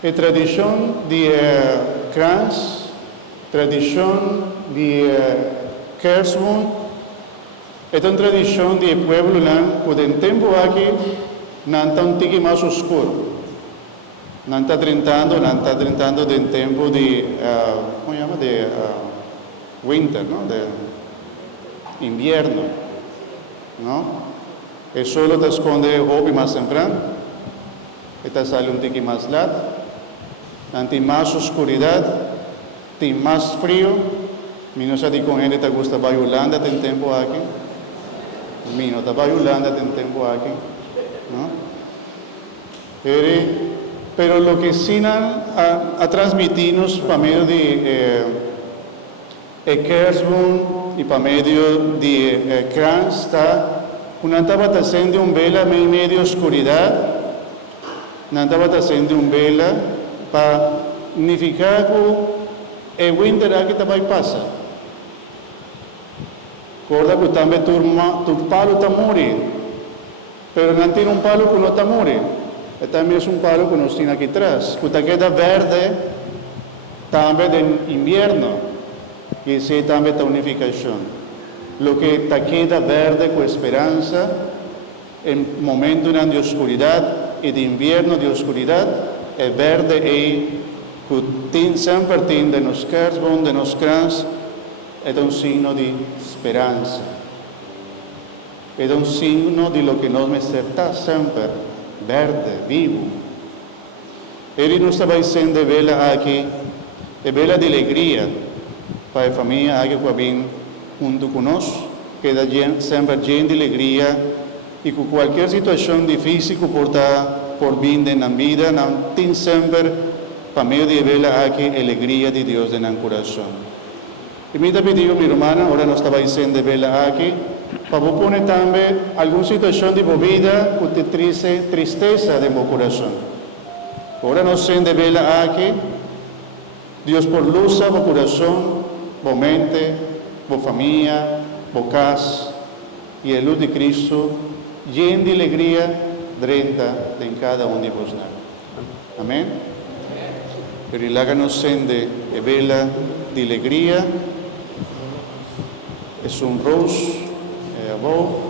A tradição de krans, tradição de kerstboom, é uma tradição de pueblo lá, que em tempo aqui não está um tique mais escuro. Não está tratando de tempo de, como chama, de winter, não? De inverno, não? E só está esconde hobby mais temprano, está sale um tique mais lado, não tem mais escuridade, tem mais frio. Mino sa di com ele está gosta vai Holanda tem tempo aqui. Mino está vai Holanda tem tempo aqui, não? Pero lo que ensinan a transmitirnos para medio de kerstboom y para medio de krans está una estaba haciendo un vela medio oscuridad, una estaba haciendo un vela para significar que el winter aquí también pasa. Recuerda que también tu palo está muriendo, pero no tiene un palo que no está muriendo. También es un palo que nos tiene aquí atrás, que queda verde también en invierno, y esa también es la unificación. Lo que queda verde con esperanza en momento de oscuridad y de invierno de oscuridad, es verde y que siempre tiene de los kerstboom, de los krans, es un signo de esperanza. Es un signo de lo que nos está siempre verde, vivo. Ele nos estava dizendo vela aqui, é vela de alegria para a família aqui que vem junto conosco, que dá sempre gente de alegria e com qualquer situação difícil que por vir na vida, não tem sempre para meio de vela aqui alegria de Deus no coração. E me pediu minha irmã, agora nos estava dizendo vela aqui, para vos poner também alguma situação de vida que te tristeza de meu coração. Agora nós sendo vela aqui, Deus por luz a coração, a mente, a família, a casa, e a luz de Cristo, llena de alegria, drenta em cada de vós. Amém? Pero láganos sende vela de alegria, é um rosto, avó,